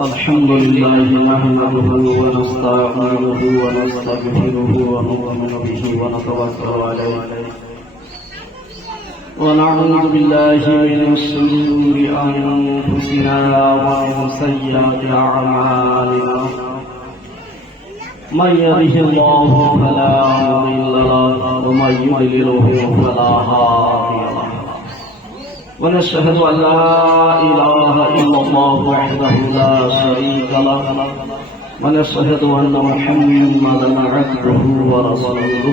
الحمد لله نحمده ونستعينه ونستغفره ونؤمن به ونتوكل عليه ونعوذ بالله من شرور أنفسنا ومن سيئات أعمالنا من يهده الله فلا مضل له ومن يضلله فلا هادي له ونشهد أن لا إله إلا الله وحده لا شريك له ونشهد أن محمدا عبده ورسوله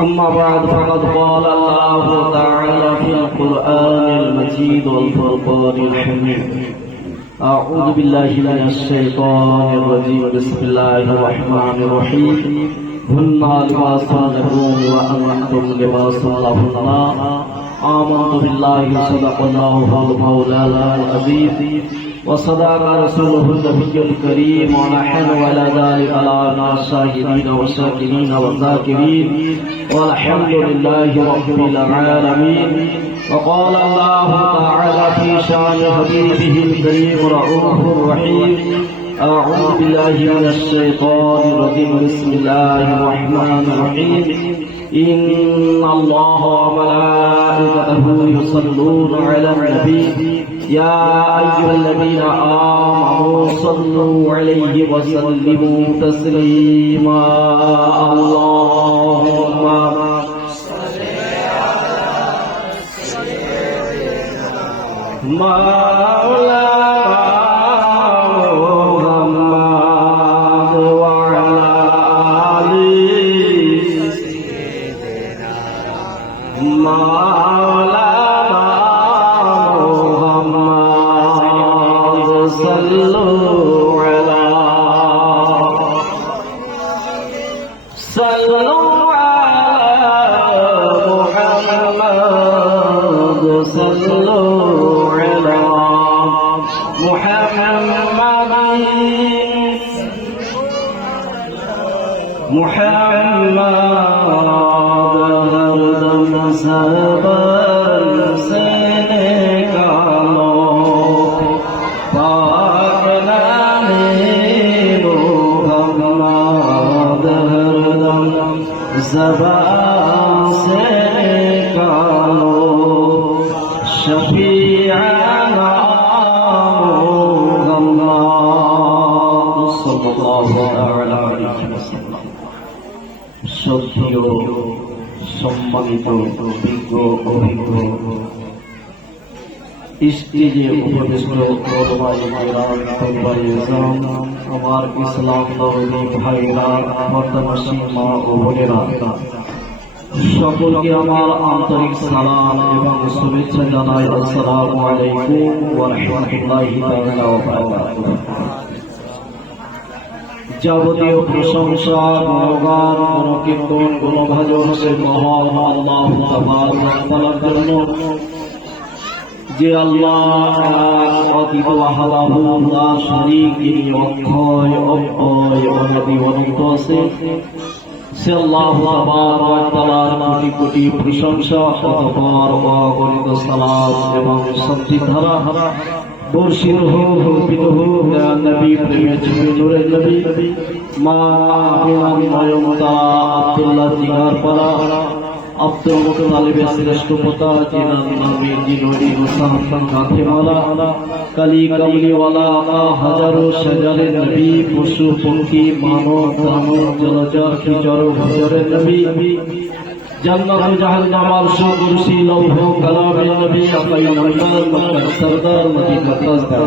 أما بعد فقد قال الله تعالى في القرآن المجيد والفرقان الحميد أعوذ بالله من الشيطان الرجيم بسم الله الرحمن الرحيم هن لباس لكم وأنتم لباس لهن آمنت بالله صدق الله مولانا العظيم وصدق رسوله النبي الكريم ونحن على ذلك لنا الشاهدين والشاكرين والذاكرين والحمد لله رب العالمين. وقال الله تعالى في شان حبيبه الكريم رؤوف رحيم أعوذ بالله من الشيطان الرجيم بسم الله الرحمن الرحيم إن الله وملائكته يصلون على النبي يا أيها الذين آمنوا صلوا عليه وسلموا تسليما اللهم صل على سيدنا ज़बान से निकालो शफीअना मुहम्मद सल्लल्लाहु अलैहि वसल्लम। শ্রদ্ধেয় সম্মানিত বিজ্ঞ অভিজ্ঞ স্টেজে উপবিষ্ট আমার ইসলাম ধর্মী ভাইরা বর্তমাসী মা ও বোনেরা সকলকে আমার আন্তরিক সালাম এবং শুভেচ্ছা জানাই। আসসালামু আলাইকুম ওয়া রাহমাতুল্লাহি তাআলা ওয়া বারাকাতুহু। যাবতীয় প্রশংসা গুণগান গুণকীর্তন গুণভাজন সে মহান আল্লাহ তাবারক ওয়া তাআলার জন্য যে আল্লাহ অতীত ওয়াহাদাহু শরীক যিনি অক্ষয় অব্যয় অনাদি অনন্ত আছে সে আল্লাহ তাবারক ওয়া তাআলার কোটি কোটি প্রশংসা অতঃপর অগণিত সালাত এবং শান্তিধারা বর্ষিত হোক অর্পিত হোক নবী প্রেমের নূরের নবী মা ময়মতা আব্দুল্লাহ জিগারপাড়া আব্দুল মুত্তালিবের শ্রেষ্ঠ পোতা জিনোরি হুসাইন গাথেওয়ালা কালী কামলিওয়ালা হাজারো সাজারের নবী পশু পক্ষী মানব দানব জলচর খিচর ভজরের নবী জান্নাত জাহান্নাম আরশ কুরসি লৌহ কালামের নবী আকাই নবীর মক্কা সরদার মদিনা তাজদার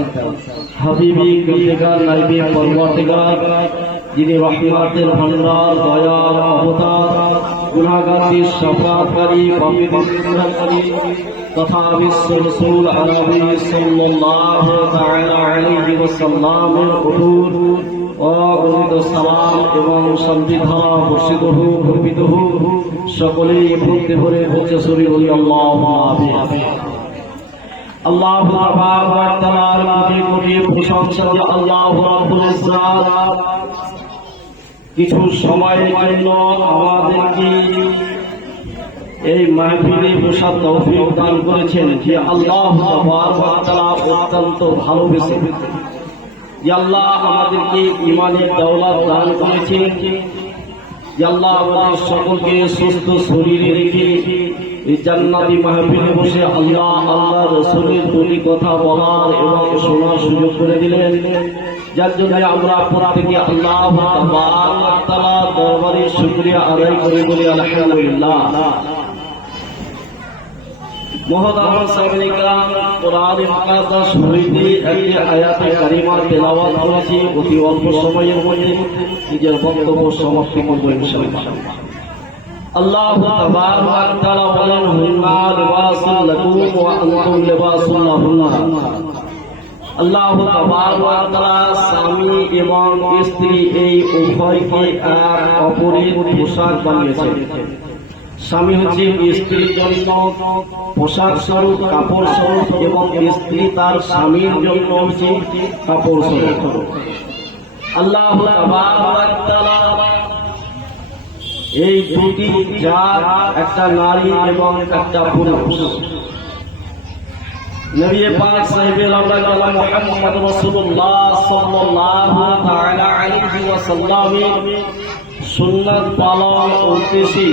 হাবিবি গলতিকার নাইবি পরওয়ারদিগার যিনি রহমতের ভান্ডার দয়ার অবতার গুনাহগারদের শাফাআতকারী পাপীদের তথা বিশ্ব রাসূল আরবি সাল্লাল্লাহু তাআলা আলাইহি ওয়াসাল্লামের উপর অগণিত সালাম এবং শান্তিধারা বর্ষিত হোক অর্পিত হোক। সকলেই ভক্তি ভরে হচ্ছে সরি বলি আল্লাহুম্মা আমিন। আল্লাহ তাবারক ওয়া তাআলার কোটি কোটি প্রশংসা। আল্লাহ রাব্বুল ইজ্জাত কিছু সময়ের জন্য আমাদেরকে এই মাহফিলে বসার তৌফিক দান করেছেন যে আল্লাহ তাবারক ওয়া তাআলা অত্যন্ত ভালোবেসে, যে আল্লাহ আমাদেরকে ঈমানের দৌলত দান করেছেন, যে আল্লাহ আমাদের সকলকে সুস্থ শরীরে রেখে এই জান্নাতি মাহফিলে বসে আল্লাহ রাসূলের দুটি কথা বলার এবং শোনার সুযোগ করে দিলেন, যার জন্য আমরা প্রত্যেকে আল্লাহ তাবারক ওয়া তাআলার দরবারে শুকরিয়া আদায় করে বলি আলহামদুলিল্লাহ। মুহতারাম সামিঈন کرام, কোরআনুল মুকাদ্দাস হইতে একটি আয়াতে কারিমা তেলাওয়াত করেছি অতি অল্প সময়ের মধ্যে নিজের বক্তব্য সমাপ্তি করব ইনশাআল্লাহ। আল্লাহ তাবারক ওয়া তাআলা বলেন, হুন্না লিবাসুল লাকুম ওয়া আনতুম লিবাসুল লাহুন্না। আল্লাহ তাবারক ওয়া তাআলা স্বামী এবং স্ত্রী এই উভয়কে এক অপরের পোশাক বানিয়েছেন। স্বামী হচ্ছে স্ত্রীর জন্য পোশাক স্বরূপ, কাপড় স্বরূপ, এবং স্ত্রী তার স্বামীর জন্য হচ্ছে কাপড় স্বরূপ। আল্লাহ তাবারক ওয়া তাআলা এই দুটি জাত, একটা নারী এবং একটা পুরুষ, নবী পাক সাহেবে আল্লাহ মুহাম্মদ রাসূলুল্লাহ সাল্লাল্লাহু তাআলা আলাইহি ওয়াসাল্লামের সুন্নাত পালন উদ্দেশ্যে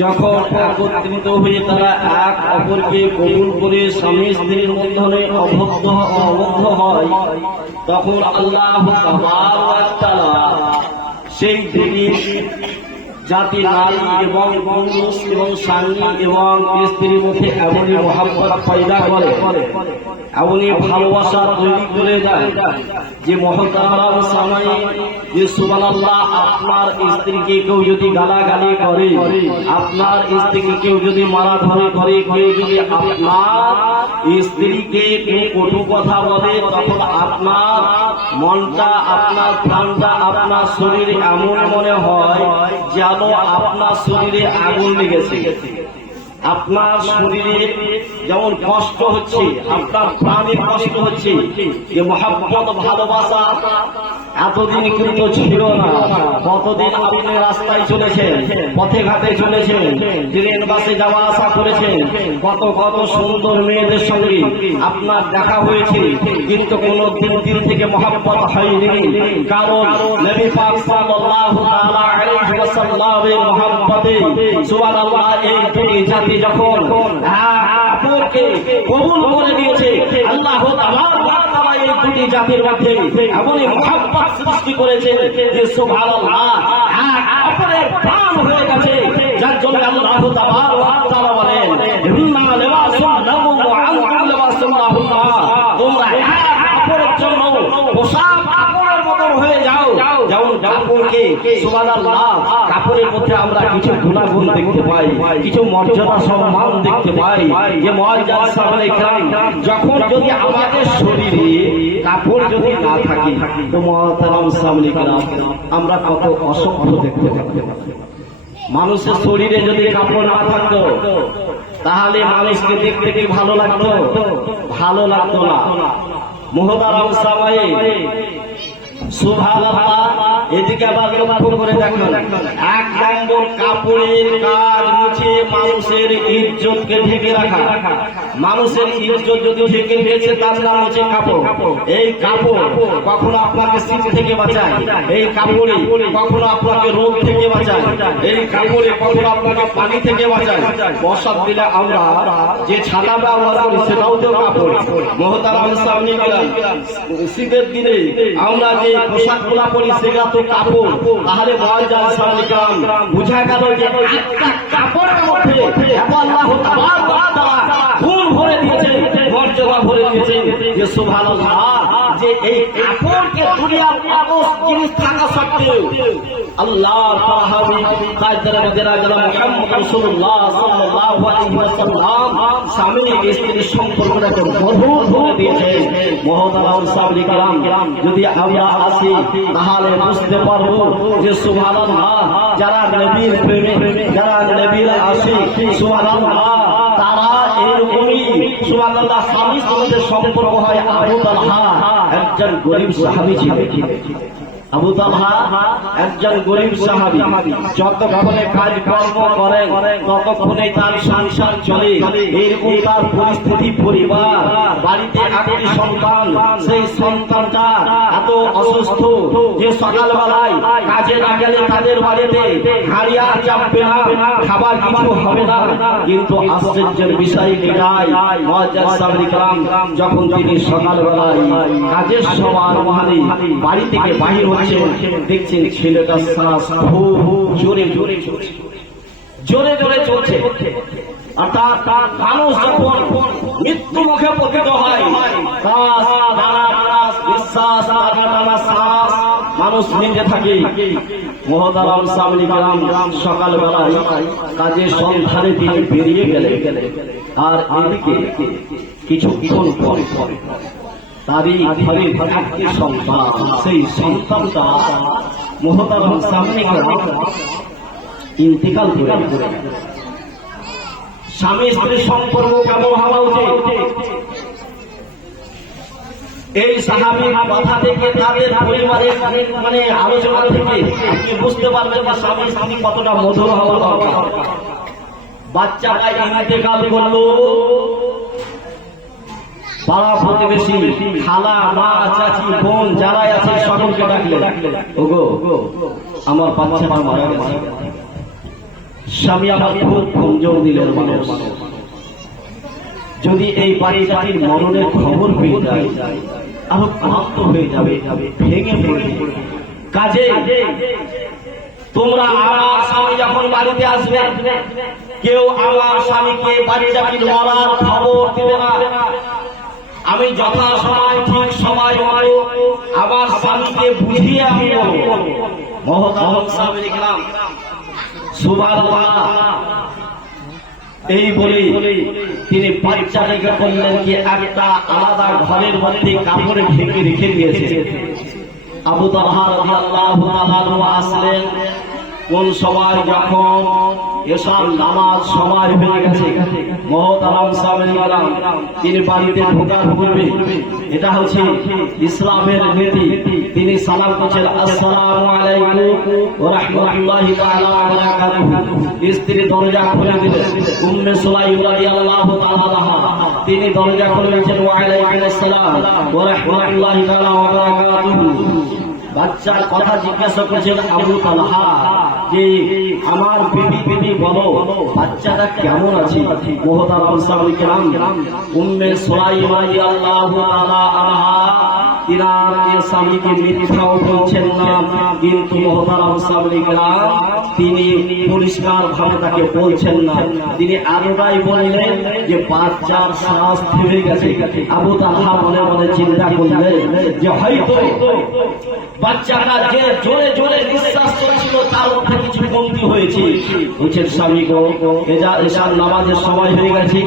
যখন একত্রিত হয়ে তারা এক অপরকে কবুল করে স্বামী স্ত্রীর মধ্যে আবদ্ধ হয়, তখন আল্লাহ তাবারক ওয়া তাআলা সেই দুটি জাতি নারী এবং পুরুষ এবং স্বামী এবং স্ত্রীর মধ্যে এমনই মহব্বত পয়দা করে, এমনই ভালোবাসা তৈরি করে দেয় যে মুহতারাম সামাঈন, যে সুবহানাল্লাহ, আপনার স্ত্রীকে কেউ যদি গালাগালি করে, আপনার স্ত্রীকে কেউ যদি মারাধরি করে, কেউ যদি আপনার স্ত্রীকে কটু কথা বলে, তখন আপনার মনটা, আপনার প্রাণটা, আপনার শরীর এমন মনে হয় যেন আপনার শরীরে আগুন লেগেছে। আপনার শরীরে যেমন কষ্ট হচ্ছে, আপনার প্রাণে কষ্ট হচ্ছে। যে মহব্বত, ভালোবাসা এতদিন কিন্তু ছিল না। কতদিন আপনি রাস্তায় চলেছেন, পথে ঘাটে চলেছেন, ট্রেন বাসে যাওয়া আসা করেছেন, কত কত সুন্দর মেয়েদের সঙ্গে আপনার দেখা হয়েছে, কিন্তু কোন দিন থেকে মহব্বত হয়নি। কারণ নবী পাক সাল্লাল্লাহু তাআলা আলাইহি ওয়াসাল্লামের মহব্বতে সুবহানাল্লাহ এই দুটি জাতি যখন অপরকে কবুল করে নিয়েছে, আল্লাহ তাবারক ওয়া তাআলা এই দুটি জাতির মধ্যে এমনই মহব্বত সৃষ্টি করেছে যে সুবহানাল্লাহ অপরের প্রাণ হয়ে গেছে। যার জন্য আল্লাহ তাবারক ওয়া তাআলা বলেন, হুন্না লিবাসুল লাকুম ওয়া আনতুম লিবাসুল লাহুন্না। তোমরা অপরের জন্য পোশাক কাপড়ের মতো হয়ে যাও। যেমন কাপড়কে সুবহানাল্লাহ, কাপড়ের মধ্যে আমরা কিছু গুণাগুণ দেখতে পাই, কিছু মর্যাদা সম্মান দেখতে পাই। যে মুআজ্জাজ সাহাবায়ে কেরাম, যখন যদি আমাদের শরীরে কাপড় যদি না থাকে, তো মুহতারাম সাহাবায়ে কেরাম আমরা কত অসভ্য দেখতে পাই। মানুষের শরীরে যদি কাপড় না থাকতো, তাহলে মানুষকে দেখতে কি ভালো লাগতো? ভালো লাগতো না। মুহতারাম সাহাবায়ে সুবহানাল্লাহ, এদিকে আবার লক্ষ্য করে দেখুন, এক নম্বর কাপড়ের কাজ হচ্ছে মানুষের ইজ্জতকে ঢেকে রাখা। মানুষের ইজ্জত যদি ঢেকে রয়েছে তার নাম হচ্ছে কাপড়। এই কাপড় কখনো আপনাকে শীত থেকে বাঁচায়, এই কাপড়ে কখনো আপনাকে রোগ থেকে বাঁচায়, এই কাপড়ে কখনো আপনাকে পানি থেকে বাঁচায়। বর্ষার দিনে আমরা যে ছাতা ব্যবহার করি সেটাও তো কাপড়। মুহতারাম সামিঈন کرام, শীতের দিনে আমরা যে পোশাকগুলা পরি সেটা তো কাপড়। তাহলে মুআজ্জাজ সাহাবায়ে কেরাম বুঝা গেল যে একটা কাপড়ের মধ্যে আল্লাহ তাবারক ওয়া তাআলা ফুল ভরে দিয়েছে, মর্যাদা ভরে দিয়েছে। যে সুবহানাল্লাহ, যে এই কাপড়কে দুনিয়ার মানুষ জিনিস থাকা সত্ত্বেও আল্লাহর হাবিব কায়দার মেরা গেল মুহাম্মদ রাসূলুল্লাহ সাল্লাল্লাহু আলাইহি ওয়াসাল্লাম স্বামী স্ত্রীর সম্পর্কটাকে মধুর করে দিয়েছে। মুহতারাম সাহাবায়ে কেরাম, যদি আমরা আসি তাহলে বুঝতে পারবো যে সুবহানাল্লাহ, যারা নবীর প্রেমে, যারা নবীর আশিক, সুবহানাল্লাহ, তারা এরকমই সুবহানাল্লাহ স্বামী স্ত্রীর সম্পর্ক হয়। আবু তালহা একজন গরীব সাহাবী ছিলেন। আবু তালহা একজন গরিব সাহাবী, যতক্ষণে কাজকর্ম করেন ততক্ষণে তার সংসার চলে। এরকম তার পরিস্থিতি, পরিবার, বাড়িতে 8টি সন্তান। সেই সন্তানটা এত অসুস্থ যে সকালবেলায় কাজে না গেলে তাদের বাড়িতে হাড়িয়া চাপবে না, খাবার কিছু হবে না। কিন্তু আশ্চর্যের বিষয় এটাই, মুআজ্জাজ সাহাবায়ে কেরাম যখন তিনি সকালবেলায় কাজের সময় মহানি বাড়ি থেকে বাহির হচ্ছেন, দেখছেন ছেলেটার শ্বাস খুব জোরে জোরে চলছে, জোরে জোরে চলছে। অর্থাৎ মানুষ যখন মৃত্যু মুখে পতিত হয়, মানুষ নিতে থাকে। মুহতারাম সাহাবায়ে কেরাম সকালবেলায় কাজের সন্ধানে তিনি বেরিয়ে গেলেন। আর এদিকে কিছুক্ষণ পর তারই ঘরে একটি সন্তান, সেই সন্তানটা মুহতারাম সাহাবায়ে কেরাম ইন্তেকাল করে। স্বামী স্ত্রীর সম্পর্ক কেমন হওয়া উচিত? এই সাহাবীর কথা থেকে, তাদের পরিবারের মানে আলোচনা থেকে আপনি বুঝতে পারবেন যে স্বামী স্ত্রী কতটা মধুর হওয়া দরকার। বাচ্চাটা ইন্তেকাল করলো, পাড়া প্রতিবেশী, খালা, মা, চাচি, বোন যারা আছে সকলকে ডাকলেন, ওগো আমার বাচ্চাটা মারা গেছে। স্বামী আমার খুব কমজোর দিলের মানুষ, যদি এই বাচ্চাটির মরণের খবর পেয়ে যায় আরো ক্লান্ত হয়ে যাবে, ভেঙে পড়বে। কাজে তোমরা আমার স্বামী যখন বাড়িতে আসবে, কেউ আমার স্বামীকে বাচ্চাটির মরার খবর দেবে না। আমি যথা সময় ঠিক সময় মতো আমার স্বামীকে বুঝিয়ে আমি বলবো। মুহতারাম সাহাবায়ে কেরাম সুবহানাল্লাহ এই বলে তিনি বাচ্চাটাকে বললেন যে একটা আলাদা ঘরের মধ্যে কাপড়ে ঢেকে রেখে দিয়েছে। আবু তালহা রাদিয়াল্লাহু তাআলা আসলেন কোন সময়, যখন এসব নামাজ সময় হয়ে গেছে। মুহতারাম সাহাবায়ে কেরাম তিনি বাড়িতে ঢোকার পূর্বে, এটা হচ্ছে ইসলামের নীতি, তিনি সালাম করছেন, আসসালামু আলাইকুম ওয়া রাহমাতুল্লাহি তাআলা ওয়া বারাকাতুহু। স্ত্রী দরজা খুলে দিলেন, উম্মে সুলাইম রাদিয়াল্লাহু তাআলা আনহা তিনি দরজা খুলে দিয়েছেন, ওয়া আলাইকুম আসসালাম ওয়া রাহমাতুল্লাহি তাআলা ওয়া বারাকাতুহু। বাচ্চার কথা জিজ্ঞাসা করেছেন আবু তালহা যে আমার বিবি বলো বাচ্চাটা কেমন আছে? মুহতারাম সাহাবায়ে কেরাম উম্মে সুলাইম রাদিয়াল্লাহু তাআলা আনহা তিনার স্বামীকে মিথ্যাও বলছেন না, কিন্তু মুহতারাম সাহাবায়ে কেরাম তিনি পরিষ্কার ভাবে তাকে বলছেন না। তিনি আরোটাই বললেন যে বাচ্চার শ্বাস থেমে গেছে। আবু তালহা মনে মনে চিন্তা করলেন যে হয়তো বাচ্চাটা যে জোরে জোরে নিঃশ্বাস করছিল তার মধ্যে কিছু কমতি হয়েছে। বলছেন স্বামী গো, এশার নামাজের সময় হয়ে গেছে,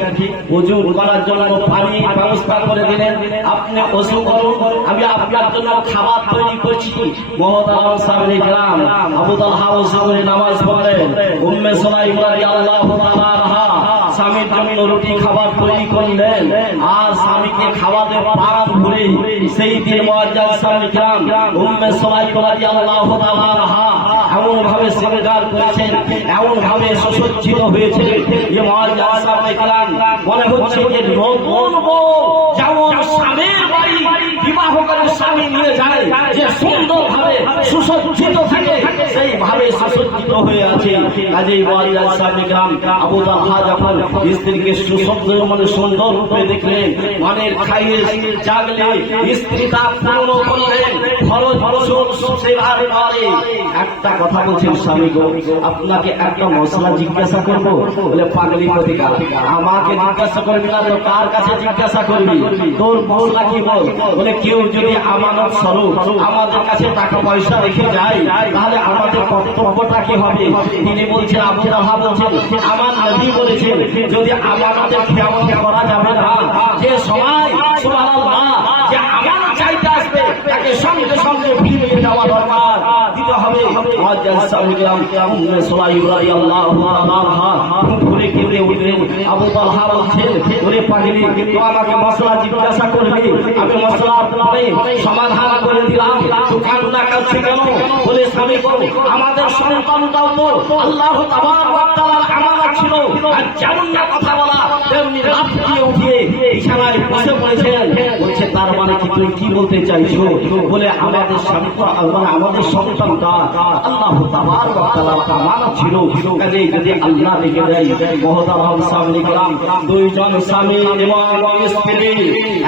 ওযু করার জন্য পানি ব্যবস্থা করে দিলেন, আপনি ওযু করুন, আমি আপনার জন্য খাবার তৈরি করছি। মুহতারাম সাহাবায়ে কেরাম আবু তালহা ওযু করে নামাজ পড়লেন। উম্মে সুলাইম রাদিয়াল্লাহু তাআলা আনহা স্বামীর জন্য রুটি খাবার তৈরি করলেন, আর স্বামীকে খাওয়াতে প্রাণ ভরে সেই দিন মুআজ্জাজ সাহাবায়ে কেরাম উম্মে সুলাইম রাদিয়াল্লাহু তাআলা আনহা এমন ভাবে সিজদার করেছেন, এমন ভাবে সুসজ্জিত হয়েছে যে মুআজ্জাজ সাহাবায়ে কেরাম মনে হচ্ছে যে নতুন বউ যেমন স্বামীর বাড়ি বিবাহ করে স্বামী নিয়ে যায়, যে সুন্দর ভাবে সুসজ্জিত থাকে সেই ভাবে সুসজ্জিত হয়ে আছে। কাজেই মুআজ্জাজ সাহাবায়ে কেরাম আবু তালহা যখন স্ত্রীকে সুসজ্জিত মানে সুন্দর রূপে দেখলেন, মনের খাইয়ে জাগলে স্ত্রী তা পূর্ণ করলেন। ফরজ সেবার পরে একটা কথা বলছেন, স্বামী গো আপনাকে একটা মশলা জিজ্ঞাসা করবো? বলে পাগলি কোথাকার, আমাকে জিজ্ঞাসা করবি না তো কার কাছে জিজ্ঞাসা করবি? তোর মশলা কি বল? বলে কেউ যদি আমানত স্বরূপ আমাদের কাছে টাকা পয়সা রেখে যায় তাহলে আমাদের কর্তব্যটা কি হবে? তিনি বলছেন, আবু তালহা বলছেন, আমার নবী বলেছেন যদি আমানতের খেয়ানত করা যাবে না, যে সময় সুবহানাল্লাহ যে আমানত চাইতে আসবে তাকে সঙ্গে সঙ্গে ফিরিয়ে দেওয়া দরকার, দিতে হবে। মুআজ্জাজ সাল্লাম উম্মে সুলাইম রাদিয়াল্লাহু তাআলা ঘুরে কেঁদে উঠলেন। আবু তালহা বলছেন, ওরে পাগলি, তো আমাকে মশলা জিজ্ঞাসা করবি, আমি মশলা সমাধান করে দিলাম, তো কান্না কাঁদছে কেন? বলে স্বামী গো, আমাদের সন্তানটাও তো আল্লাহ তাবারক ওয়া তাআলার আমানত ছিল, আর যেমন না কথা বলা তেমনি রাত দিয়ে উঠিয়ে বিছানায় বসে পড়েছেন। বলছে তার মানে কি তুই কি বলতে চাইছো? বলে আমাদের সন্তান, মানে আমাদের সন্তানটা আল্লাহ তাবারক ওয়া তাআলার আমানত ছিল, কাজেই যদি আল্লাহ রেখে দেয়। মহতারাম সামনে গেলাম, দুইজন স্বামী এবং স্ত্রী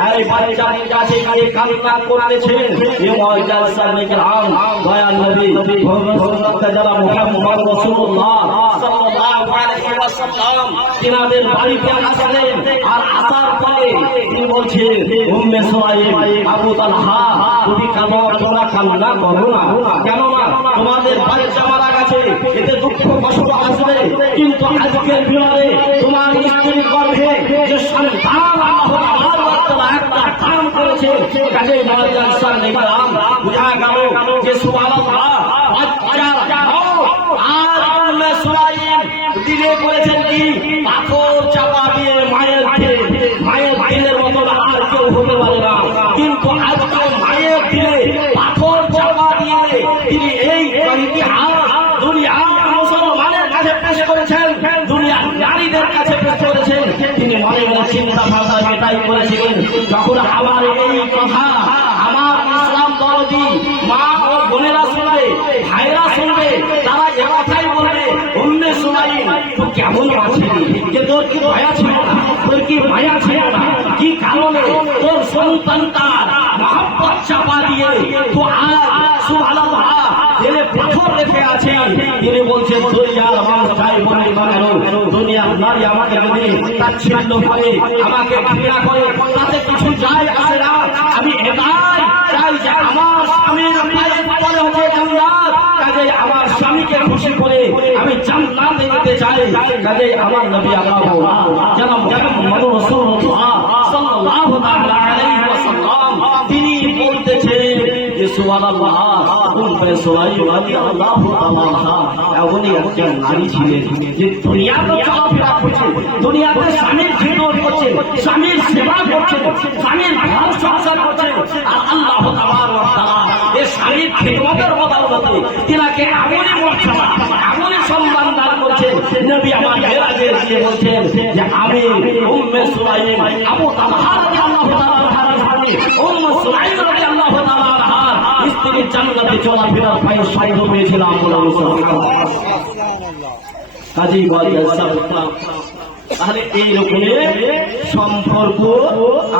এই বাচ্চার কাছে গিয়ে কান্না করতেছেন। মুআজ্জাজ সামনে গেলাম, দয়াল নবী মুহাম্মদ রাসূলুল্লাহ সাল্লাল্লাহু আলাইহি ওয়াসাল্লাম তিনাদের বাড়িতে আসলেন। আর আসার পরে তিনি বলছেন, উম্মে সুলাইম, আবু তালহা, তুমি কেন তোমরা কান্না করো না? কেন না? তোমাদের বাচ্চা মারা গেছে, এতে দুঃখ কষ্ট আসবে, কিন্তু আজকের বিরোধে তোমার স্ত্রীর গর্ভে যে সন্তান আল্লাহ তাআলা একটা দান করেছে, কাজেই মুআজ্জাজ সামনে গেলাম, বুঝা গেল যে সুবহানাল্লাহ বাচ্চার আর উম্মে সুলাইম দিলে করেছেন কি পাথর চাপা দিয়ে মায়ের দিলের মতো আর কেউ হতে পারে না। কিন্তু আজকে মায়ের দিলে পাথর চাপা দিয়ে তিনি এই ইতিহাস দুনিয়ার মুসলমানের কাছে পেশ করেছেন, দুনিয়ার নারীদের কাছে পেশ করেছেন। তিনি মনে মনে চিন্তা ভাবনা এটাই করেছিলেন, যখন আমার এই কথা আমার ইসলাম দরদি মা ও বোনেরা শুনবে, ভাইরা শুনবে, তারা এ কথাই বলবে, উম্মে সুলাইম তো কেমন আছিলি, যে তোর কি মায়া ছিল না, তোর কি মায়া ছিল না, কি কারণে তোর সন্তানটার মহব্বত চাপা দিয়ে তো আজ সুবহানাল্লাহ দিলে পাথর রেখে আছে। তিনি বলছেন, দুনিয়ার মানুষ চাই বলি কেন, দুনিয়ার নারী আমাকে যদি তাচ্ছিল্য করে, আমাকে ঘৃণা করে, তাতে কিছু যায় আসে না। আমি এটাই চাই যে আমার স্বামীর পায়ের তলে হচ্ছে জান্নাত, কাজেই আমার স্বামীকে খুশি করে আমি জান্নাতে যেতে চাই। কাজেই আমার নবী আল্লাহ জনাব মুহাম্মদ রাসূলুল্লাহ সাল্লাল্লাহু তাআলা আলাইহি ওয়াসাল্লাম তিনি বলতেছেন যে সুবহানাল্লাহ, উম্মে সুলাইম রাদিয়াল্লাহু তাআলা এমনই একজন নারী ছিলেন যে দুনিয়াতে চলাফেরা করছে, দুনিয়াতে স্বামীর খিদমত করছে, স্বামীর সেবা করছে, স্বামীর ঘর সংসার করছে, আর আল্লাহ তাবারক ওয়া তাআলা এই স্বামীর খিদমতের বদৌলতে তিনাকে এমনই মর্যাদা, এমনই সম্মান দান করেছেন। নবী আমার মেরাজে গিয়ে বলছেন যে আমি উম্মে সুলাইম, আবু তালহা রাদিয়াল্লাহু তাআলা স্বামী উম্মে সুলাইম রাদিয়াল্লাহু তাআলা স্ত্রীর জান্নাতে চলাফেরার পায়ে সাহায্য পেয়েছিলাম। কাজী তাহলে এই রকমের সম্পর্ক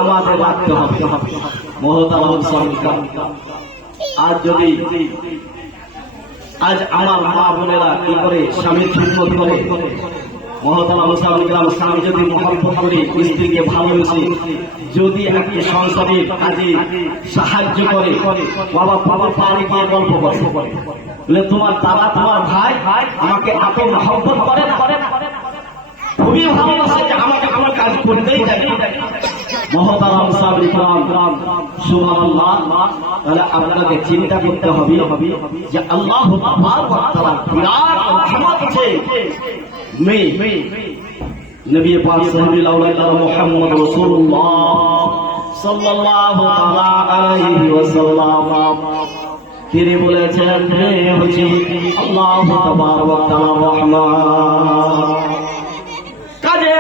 আমাদের রাখতে হবে। মহতারাম সরকার, আজ যদি আজ আমার মা বোনেরা কি করে স্বামীর খিদমত করে, মহতারাম সাহেব, স্বামী যদি মহব্বত করে স্ত্রীকে ভালোবেসে যদি একটি সংসারের কাজে সাহায্য করে, বাবা বাবা পাড়ি দিয়ে গল্প করে, বলে তোমার দাদা তোমার ভাই আমাকে এত মহব্বত করে না, খুবই ভালোবাসে যে আমাকে আমার কাজ করতেই যাবে। মহতারাম সাহেব, সুবহানাল্লাহ, তাহলে আপনাকে চিন্তা করতে হবে যে আল্লাহ তাবারক ওয়া তাআলা বিরাট রহমত আছে। নবী পাক সাল্লাল্লাহু মুহাম্মদ রাসূলুল্লাহ সাল্লাল্লাহু তাআলা আলাইহি ওয়াসাল্লাম তিনি বলেছেন, হচ্ছে আল্লাহ তাবারক ওয়া তাআলা রহমান। কাজে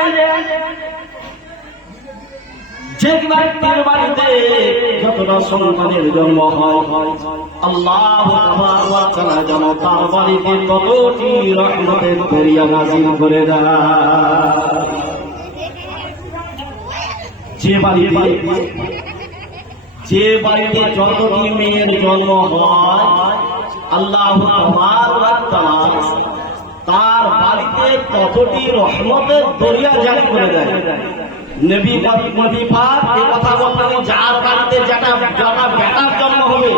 যে ব্যক্তির বাড়িতে যতটা সন্তানের জন্ম হয়, আল্লাহ তাবারক ওয়া তাআলা যেন তার বাড়িতে ততটি রহমতের দরিয়া নাযিল করে দেয়। যে বাড়িতে যতটি মেয়ের জন্ম হয়, আল্লাহ তাবারক ওয়া তাআলা তার বাড়িতে ততটি রহমতের দরিয়া জারি করে দেয়। নবী পাক এই কথা বললেন, যার বাড়িতে যেটা বেটার জন্ম হবে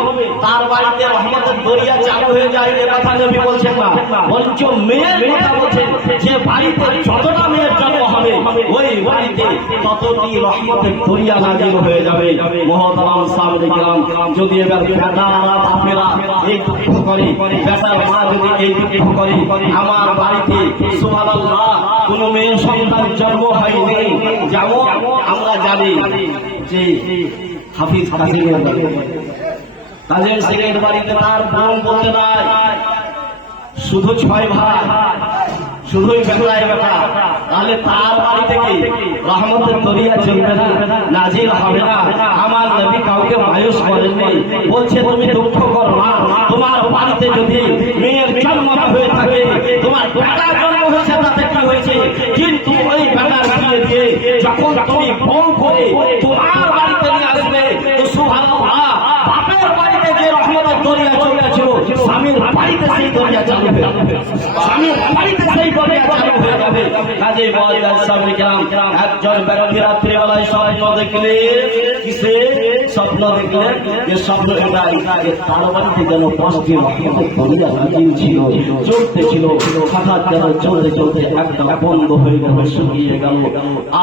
তার বাড়িতে রহমতের দরিয়া চালু হয়ে যায়, এ কথা নবী বলছেন না, বরঞ্চ মেয়ের কথা বলছেন যে বাড়িতে যতটা মেয়ের জন্ম হবে ওই বাড়িতে ততটি রহমতের দরিয়া নাজিল হয়ে যাবে। মুহতারাম সাহাবায়ে কিরাম, যদি এবার বেটারা বাপেরা এই দুঃখ করে, বেটার মা যদি এই দুঃখ করে, আমার বাড়িতে সুবহানাল্লাহ কোন মেয়ে সন্তান জন্ম হয়নি, যেমন আমরা জানি যে হাফিজ কাজের সিংহের বাড়িতে তার বোন বলতে নাই, শুধু 6 ভাই, শুধুই বেটায় বেটা, তাহলে তার বাড়ি থেকে রহমতের দরিয়া চলবে না, নাজিল হবে না। আমার নবী কাউকে মায়ুস করেননি, বলছে তুমি দুঃখ করো না, তোমার বাড়িতে যদি মেয়ের জন্ম হয়ে থাকে, তোমার বেটা জন্ম হয়েছে তাতে কি হয়েছে, কিন্তু ওই বেটার বিয়ে দিয়ে যখন তুমি বউ করে তোমার বাড়িতে নিয়ে আসবে, তো সুবহানাল্লাহ বাপের বাড়িতে যে রহমতের দরিয়া চলেছিল স্বামীর বাড়িতে সেই দরিয়া চালু হয়ে যাবে, স্বামীর বাড়িতে সেই দরিয়া চালু হয়ে যাবে। কাজে মুআজ্জাজ সাহাবায়ে কিরাম, একজন ব্যক্তি রাত্রিবেলায় স্বপ্ন দেখলে, কিসে স্বপ্ন দেখলে, যে স্বপ্ন এটাই যে তার বাড়িতে যেন 5টি রহমতের দরিয়া নাজিল ছিল, চলতেছিল, হঠাৎ যেন চলতে চলতে একদম বন্ধ হয়ে গেল, শুকিয়ে গেল।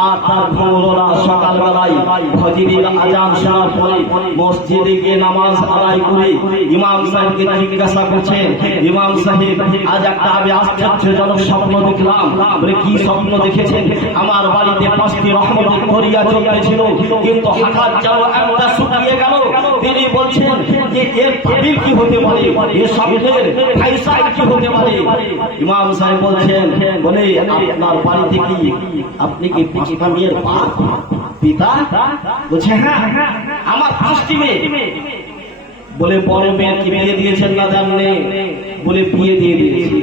আর তার খবররা সকালবেলায় ফজরের আজান শোনার পরে মসজিদে গিয়ে নামাজ আদায় করে ইমাম সাহেবকে জিজ্ঞাসা করছেন, ইমাম সাহেব আজ একটা আমি আশ্চর্যজনক স্বপ্ন দেখলাম। বলে কি স্বপ্ন দেখেছেন? আমার বাড়িতে 5টি রহমতের দরিয়া চলতেছিল, কিন্তু হঠাৎ যেন একটা শুকিয়ে গেল। তিনি বলছেন যে এর তাবির কি হতে পারে, এর স্বপ্নের ফায়সালা কি হতে পারে? ইমাম সাহেব বলছেন, বলে আপনার বাড়িতে কি আপনি কি 5টা মেয়ের পিতা? বলছে হ্যাঁ, আমার 5টি মেয়ে। বলে বড় মেয়ের কি বিয়ে দিয়েছেন না জানলে? বলে বিয়ে দিয়ে দিয়েছি।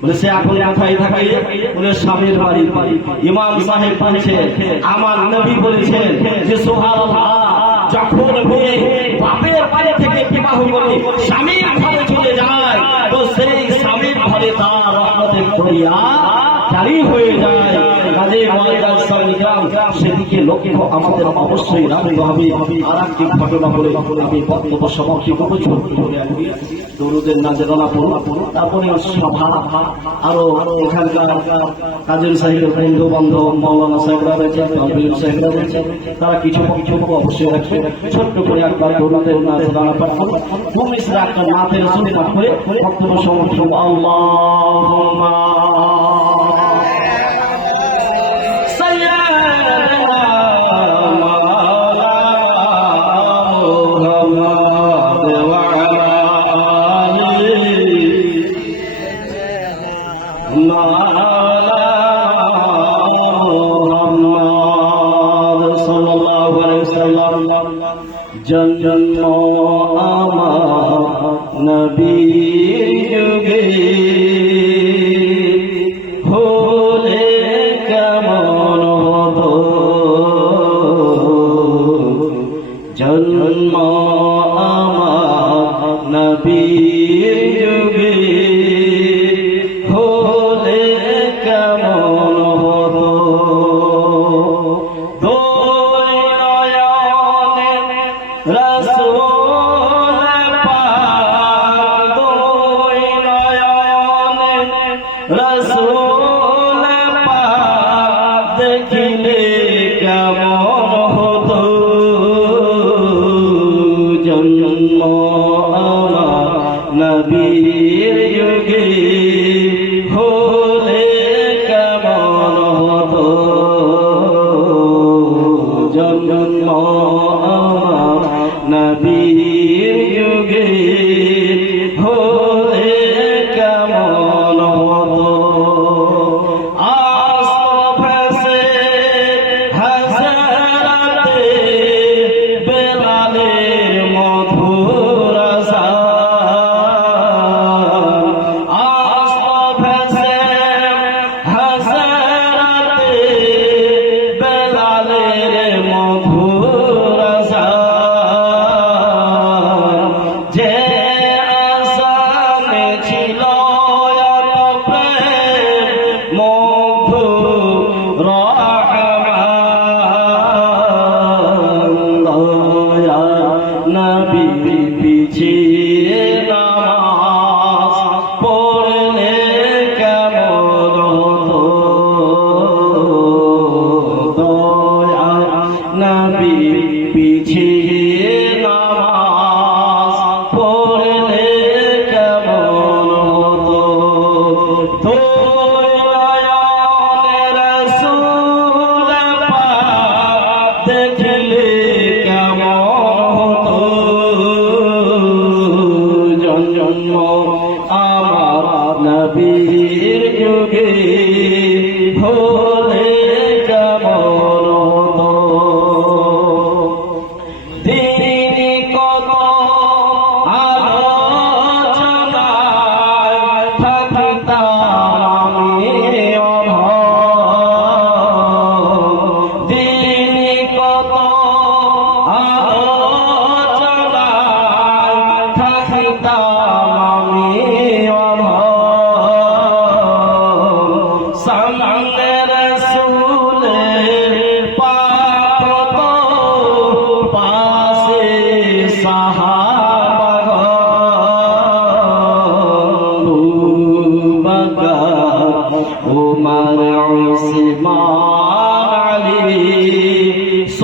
বলে সে এখন কোথায় থাকে? বলে স্বামীর বাড়ি। ইমাম সাহেব বলছেন, আমার নবী বলেছেন যে সুবহানাল্লাহ, যখন মেয়ে বাপের বাড়ি থেকে বিবাহ করে স্বামীর ঘরে চলে যায়, তো সেই স্বামীর ঘরে তার রহমতের দরিয়া জারি হয়ে যায়। কাজে মুআজ্জাজ সাহাবায়ে কিরাম, সেদিকে লক্ষ্য আমাদের অবশ্যই রাখতে হবে। আর একটি ঘটনা বলে আমি বক্তব্য সমাপ্তি করব। ছোট করে আমি দরুদের নাজরানা পড়ব, তারপরে সভা আরো এখানকার কাজী সাহেবের বন্ধু বান্ধব মাওলানা সাহেবরা রয়েছেন, তহবিল সাহেবরা রয়েছেন, তারা কিছু অবশ্যই রাখবে। ছোট্ট করে একবার দরুদের নাজরানা পাঠ করব, মুমিসরা একটা নাতের সুন্নাত করে বক্তব্য সমাপ্তি করব। আল্লাহুম্মা জন্ম আমার নবীর যুগে হলে কেমন হতো, জন্ম আমার নবীর যুগে হলে কেমন হতো। রসূল পাক দেখিলে কেমন হতো, জন্ম আমার নবীর যুগে হলে কেমন হতো, জন্ম আমার নবীর যুগে হলে কেমন হতো। আস্ত ভেসে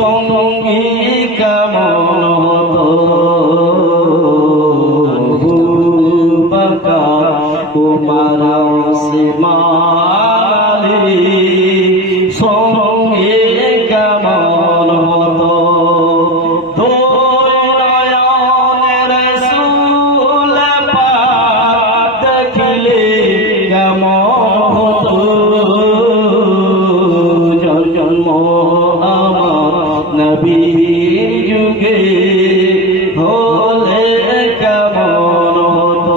সঙ্গে কেমন হতো বাকা তোমার সীমালি সঙ্গে কেমন হতো নয়নের সুল পাক দেখিলে কেমন হতো জন্ম আমার নবীর যুগে হলে কেমন হতো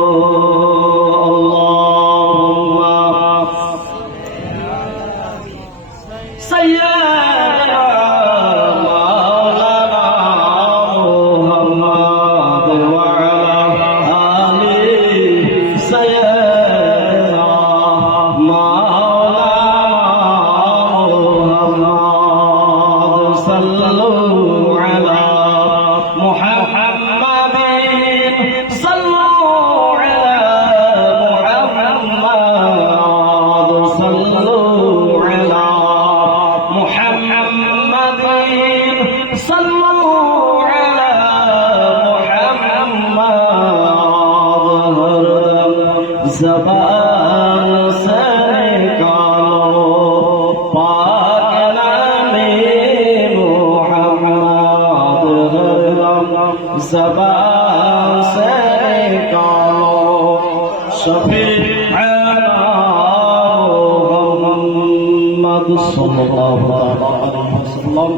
سيدنا مولانا محمد وعلى آله سيدنا مولانا محمد صلوا على محمد صلوا على محمد صلوا على محمد صلوا على محمد زبان سے نکالو پاک نام محمد زبان سے نکالو شفیعنا محمد صلی اللہ علیہ وسلم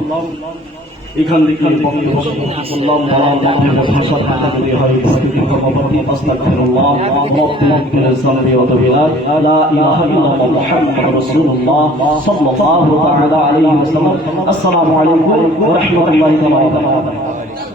এখান থেকে বললাম ভাষা থাকা যদি হয় কর্মপতি আস্তাগফিরুল্লাহ রব্বুল জামবি ওয়া তাবিরা লা ইলাহা ইল্লাল্লাহ মুহাম্মাদুর রাসূলুল্লাহ সাল্লাল্লাহু তাআলা আলাইহি ওয়াসাল্লাম আসসালামু আলাইকুম ওয়া রাহমাতুল্লাহি ওয়া বারাকাতুহু